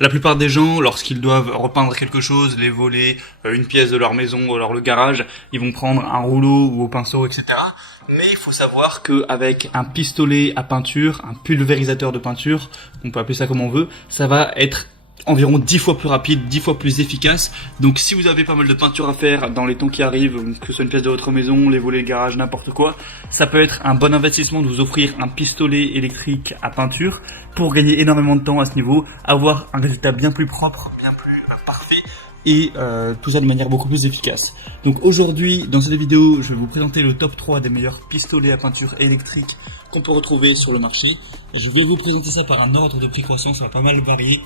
La plupart des gens, lorsqu'ils doivent repeindre quelque chose, les volets, une pièce de leur maison ou alors le garage, ils vont prendre un rouleau ou au pinceau, etc. Mais il faut savoir qu'avec un pistolet à peinture, un pulvérisateur de peinture, on peut appeler ça comme on veut, ça va être environ 10 fois plus rapide, 10 fois plus efficace. Donc si vous avez pas mal de peinture à faire dans les temps qui arrivent, que ce soit une pièce de votre maison, les volets, le garage, n'importe quoi, ça peut être un bon investissement de vous offrir un pistolet électrique à peinture pour gagner énormément de temps à ce niveau, avoir un résultat bien plus propre, bien plus parfait et tout ça de manière beaucoup plus efficace. Donc aujourd'hui, dans cette vidéo, je vais vous présenter le top 3 des meilleurs pistolets à peinture électrique qu'on peut retrouver sur le marché. Je vais vous présenter ça par un ordre de prix croissant, ça va pas mal varier.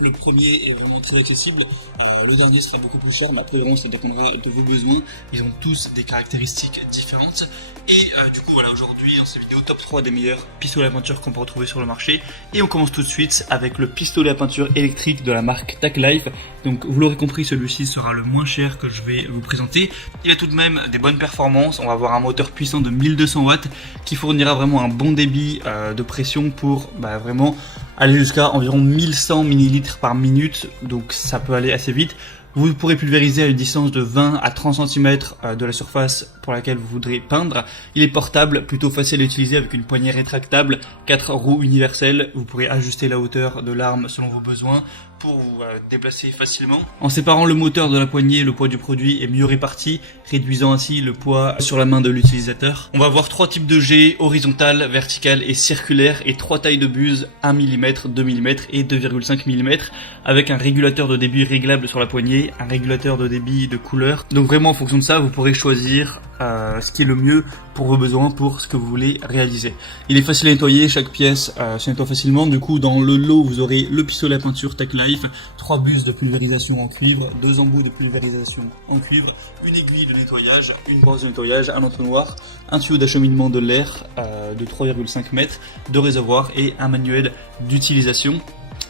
Le premier est vraiment très accessible, le dernier sera beaucoup plus cher, mais après vraiment ça dépendra de vos besoins. Ils ont tous des caractéristiques différentes. Et du coup voilà, aujourd'hui dans cette vidéo top 3 des meilleurs pistolets à peinture qu'on peut retrouver sur le marché. Et on commence tout de suite avec le pistolet à peinture électrique de la marque TacLife. Donc vous l'aurez compris, celui-ci sera le moins cher que je vais vous présenter. Il a tout de même des bonnes performances, on va avoir un moteur puissant de 1200 watts qui fournira vraiment un bon débit de pression pour vraiment aller jusqu'à environ 1100 ml par minute, donc ça peut aller assez vite. Vous pourrez pulvériser à une distance de 20 à 30 cm de la surface pour laquelle vous voudrez peindre. Il est portable, plutôt facile à utiliser avec une poignée rétractable, 4 roues universelles. Vous pourrez ajuster la hauteur de l'arme selon vos besoins pour vous déplacer facilement. En séparant le moteur de la poignée, le poids du produit est mieux réparti, réduisant ainsi le poids sur la main de l'utilisateur. On va avoir 3 types de jets, horizontal, vertical et circulaire, et 3 tailles de buse, 1 mm, 2 mm et 2,5 mm, avec un régulateur de débit réglable sur la poignée, un régulateur de débit de couleur. Donc vraiment en fonction de ça, vous pourrez choisir ce qui est le mieux pour vos besoins, pour ce que vous voulez réaliser. Il est facile à nettoyer, chaque pièce se nettoie facilement. Du coup dans le lot vous aurez le pistolet à peinture TacLife, 3 buses de pulvérisation en cuivre, 2 embouts de pulvérisation en cuivre, une aiguille de nettoyage, une brosse de nettoyage, un entonnoir, un tuyau d'acheminement de l'air de 3,5 mètres, 2 réservoirs et un manuel d'utilisation.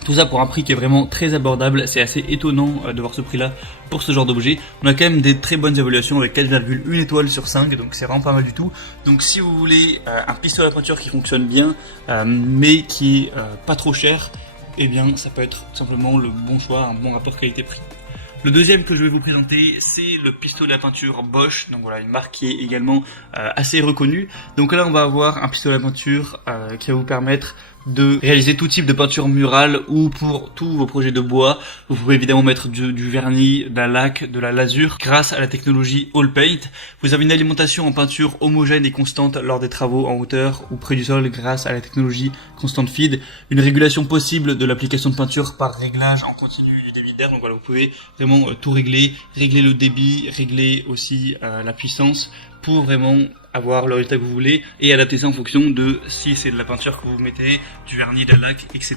Tout ça pour un prix qui est vraiment très abordable. C'est assez étonnant de voir ce prix-là pour ce genre d'objet. On a quand même des très bonnes évaluations avec 4,1 étoiles sur 5, donc c'est vraiment pas mal du tout. Donc si vous voulez un pistolet à peinture qui fonctionne bien, mais qui est pas trop cher, eh bien ça peut être tout simplement le bon choix, un bon rapport qualité-prix. Le deuxième que je vais vous présenter, c'est le pistolet à peinture Bosch, donc voilà, une marque qui est également assez reconnue. Donc là on va avoir un pistolet à peinture qui va vous permettre de réaliser tout type de peinture murale ou pour tous vos projets de bois. Vous pouvez évidemment mettre du vernis, de la laque, de la lasure grâce à la technologie All Paint. Vous avez une alimentation en peinture homogène et constante lors des travaux en hauteur ou près du sol grâce à la technologie Constant Feed. Une régulation possible de l'application de peinture par réglage en continu du débit d'air. Donc voilà, vous pouvez vraiment tout régler le débit, régler aussi la puissance pour vraiment avoir le résultat que vous voulez et adapter ça en fonction de si c'est de la peinture que vous mettez, du vernis, de la laque, etc.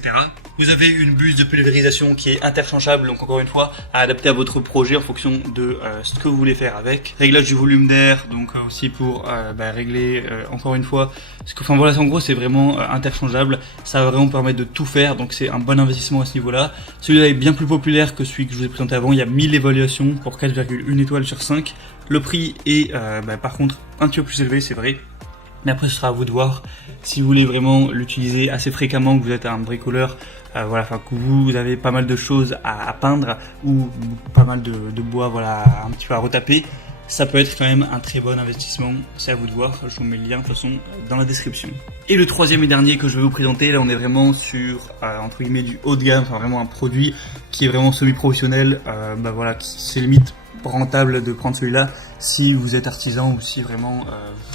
Vous avez une buse de pulvérisation qui est interchangeable, donc encore une fois à adapter à votre projet en fonction de ce que vous voulez faire avec. Réglage du volume d'air, donc aussi pour régler encore une fois enfin voilà, en gros c'est vraiment interchangeable, ça va vraiment permettre de tout faire, donc c'est un bon investissement à ce niveau là. Celui-là est bien plus populaire que celui que je vous ai présenté avant, il y a 1000 évaluations pour 4,1 étoiles sur 5. Le prix est par contre un petit peu plus élevé, c'est vrai, mais après ce sera à vous de voir si vous voulez vraiment l'utiliser assez fréquemment, que vous êtes un bricoleur, que vous avez pas mal de choses à peindre ou pas mal de bois un petit peu à retaper. Ça peut être quand même un très bon investissement, c'est à vous de voir, je vous mets le lien de toute façon dans la description. Et le troisième et dernier que je vais vous présenter, là on est vraiment sur entre guillemets du haut de gamme, enfin vraiment un produit qui est vraiment semi-professionnel, c'est limite rentable de prendre celui-là si vous êtes artisan ou si vraiment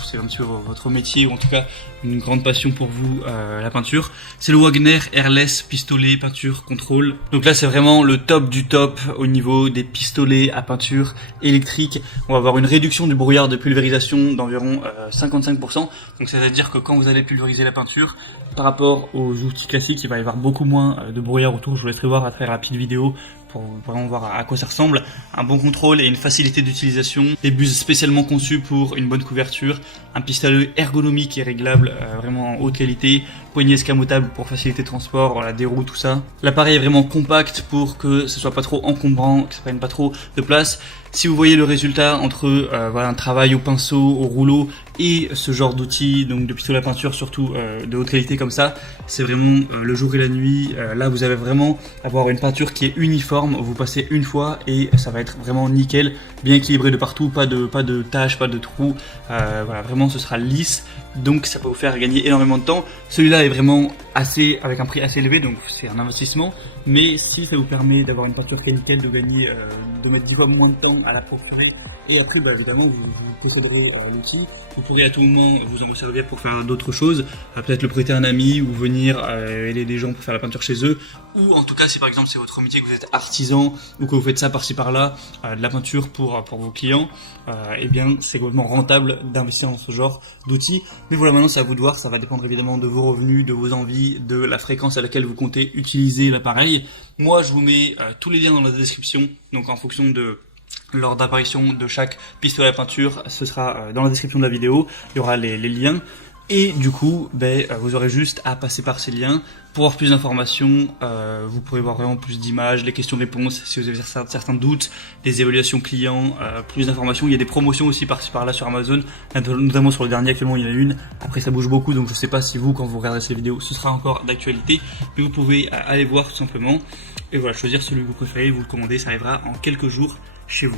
c'est un petit peu votre métier ou en tout cas une grande passion pour vous la peinture. C'est le Wagner Airless pistolet peinture contrôle. Donc là c'est vraiment le top du top au niveau des pistolets à peinture électrique. On va avoir une réduction du brouillard de pulvérisation d'environ 55%. Donc c'est à dire que quand vous allez pulvériser la peinture, par rapport aux outils classiques, il va y avoir beaucoup moins de brouillard autour. Je vous laisserai voir à très rapide vidéo pour vraiment voir à quoi ça ressemble. Un bon contrôle et une facilité d'utilisation. Des buses spécialement conçues pour une bonne couverture. Un pistolet ergonomique et réglable vraiment en haute qualité. poignée escamotable pour faciliter le transport, voilà, des roues, tout ça. L'appareil est vraiment compact pour que ce soit pas trop encombrant, que ça prenne pas trop de place. Si vous voyez le résultat entre voilà, un travail au pinceau, au rouleau et ce genre d'outils, donc de pistolet à peinture surtout de haute qualité comme ça, c'est vraiment le jour et la nuit. Là vous allez vraiment avoir une peinture qui est uniforme, vous passez une fois et ça va être vraiment nickel, bien équilibré de partout, pas de taches, pas de trous, voilà, vraiment ce sera lisse, donc ça peut vous faire gagner énormément de temps. Celui-là est vraiment avec un prix assez élevé, donc c'est un investissement, mais si ça vous permet d'avoir une peinture qui est nickel, de gagner, de mettre 10 fois moins de temps à la procurer, et après bah, évidemment vous posséderez l'outil, vous pourrez à tout moment vous en servir pour faire d'autres choses, peut-être le prêter à un ami ou venir aider des gens pour faire la peinture chez eux, ou en tout cas si par exemple c'est votre métier, que vous êtes artisan ou que vous faites ça par-ci par-là, de la peinture pour vos clients, eh bien c'est complètement rentable d'investir dans ce genre d'outils. Mais voilà, maintenant c'est à vous de voir, ça va dépendre évidemment de vos revenus, de vos envies, de la fréquence à laquelle vous comptez utiliser l'appareil. Moi je vous mets tous les liens dans la description, donc en fonction de l'ordre d'apparition de chaque pistolet à peinture, ce sera dans la description de la vidéo, il y aura les liens. Et du coup, vous aurez juste à passer par ces liens pour avoir plus d'informations. Vous pourrez voir vraiment plus d'images, les questions-réponses, si vous avez certains doutes, des évaluations clients, plus d'informations. Il y a des promotions aussi par-ci par-là sur Amazon, notamment sur le dernier actuellement il y en a une. Après ça bouge beaucoup, donc je sais pas si vous, quand vous regarderez ces vidéos, ce sera encore d'actualité, mais vous pouvez aller voir tout simplement. Et voilà, choisir celui que vous préférez, vous le commandez, ça arrivera en quelques jours chez vous.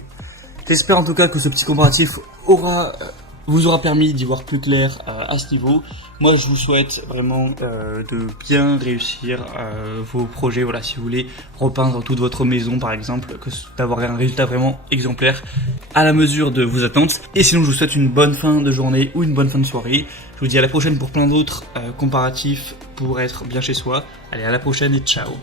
J'espère en tout cas que ce petit comparatif vous aura permis d'y voir plus clair à ce niveau. Moi je vous souhaite vraiment de bien réussir vos projets, voilà, si vous voulez repeindre toute votre maison par exemple, d'avoir un résultat vraiment exemplaire à la mesure de vos attentes. Et sinon je vous souhaite une bonne fin de journée ou une bonne fin de soirée. Je vous dis à la prochaine pour plein d'autres comparatifs pour être bien chez soi. Allez, à la prochaine et ciao.